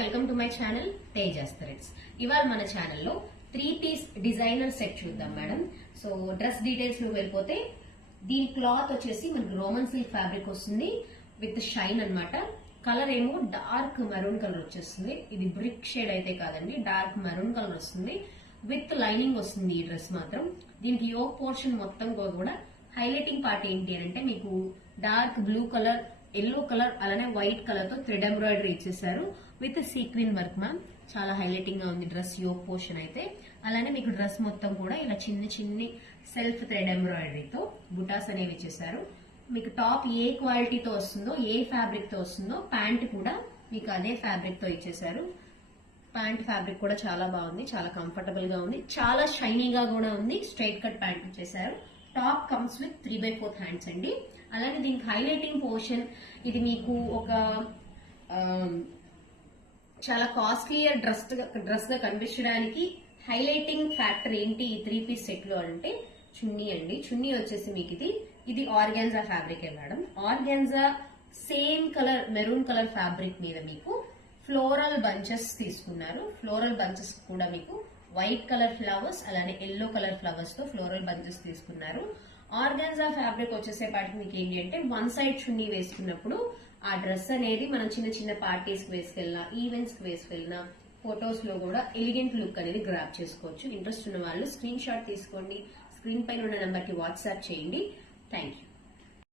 Welcome to my channel Tejas threads. ఇవాళ మన ఛానల్లో 3-piece డిజైనర్ సెట్ చూద్దాం మేడం. సో డ్రెస్ డీటెయిల్స్ లో వెళ్ళిపోతే దీని క్లాత్ వచ్చేసి మనకి రోమన్ సిల్క్ ఫ్యాబ్రిక్ వస్తుంది విత్ షైన్ అన్నమాట. కలర్ ఏమో డార్క్ మెరూన్ కలర్ వచ్చేస్తుంది. ఇది బ్రిక్ షేడ్ అయితే కాదండి, డార్క్ మెరూన్ కలర్ వస్తుంది. విత్ లైనింగ్ వస్తుంది ఈ డ్రెస్ మాత్రం. దీనికి యోక్ పోర్షన్ మొత్తం కూడా హైలైటింగ్ పార్ట్ ఏంటి అంటే మీకు dark blue colour, yellow colour అలానే వైట్ కలర్ తో థ్రెడ్ ఎంబ్రాయిడరీ ఇచ్చేసారు విత్ సీక్వెన్ వర్క్ మ్యామ్. చాలా హైలైటింగ్ గా ఉంది డ్రెస్ యోక్ పోర్షన్ అయితే. అలానే మీకు డ్రెస్ మొత్తం కూడా ఇలా చిన్ని సెల్ఫ్ థ్రెడ్ ఎంబ్రాయిడరీతో బుటాస్ అనేవి ఇచ్చేసారు. మీకు టాప్ ఏ క్వాలిటీతో వస్తుందో, ఏ ఫ్యాబ్రిక్ తో వస్తుందో ప్యాంట్ కూడా మీకు అదే ఫ్యాబ్రిక్ తో ఇచ్చేసారు. ప్యాంట్ ఫ్యాబ్రిక్ కూడా చాలా బాగుంది, చాలా కంఫర్టబుల్ గా ఉంది, చాలా షైనీగా కూడా ఉంది. స్ట్రైట్ కట్ ప్యాంట్ ఇచ్చేసారు. టాప్ కమ్స్ విత్ 3/4 హ్యాండ్స్ అండి. అలానే దీనికి హైలైటింగ్ పోర్షన్ ఇది మీకు ఒక చాలా కాస్ట్లీయర్ డ్రెస్ గా కనిపించడానికి హైలైటింగ్ ఫ్యాక్టర్ ఏంటి ఈ 3-piece సెట్ లో అంటే చున్నీ అండి. చున్నీ వచ్చేసి మీకు ఇది organza fabric madam. Organza same colour maroon colour fabric మీద మీకు ఫ్లోరల్ బంచెస్ తీసుకున్నారు. ఫ్లోరల్ బంచెస్ కూడా మీకు వైట్ కలర్ ఫ్లవర్స్ అలానే ఎల్లో కలర్ ఫ్లవర్స్ తో ఫ్లోరల్ బంచెస్ తీసుకున్నారు. ఆర్గాన్జా ఫ్యాబ్రిక్ వచ్చేసేపాటికి మీకు ఏంటి అంటే వన్ సైడ్ చున్నీ వేసుకున్నప్పుడు ఆ డ్రెస్ అనేది మనం చిన్న పార్టీస్ కి వేసుకెళ్ళినా, ఈవెంట్స్ కి వేసుకెళ్ళినా, ఫొటోస్ లో కూడా ఎలిగెంట్ లుక్ అనేది గ్రాప్ చేసుకోవచ్చు. ఇంట్రెస్ట్ ఉన్న వాళ్ళు స్క్రీన్ షాట్ తీసుకోండి, స్క్రీన్ పైన ఉన్న నెంబర్ కి వాట్సాప్ చేయండి. Thank you.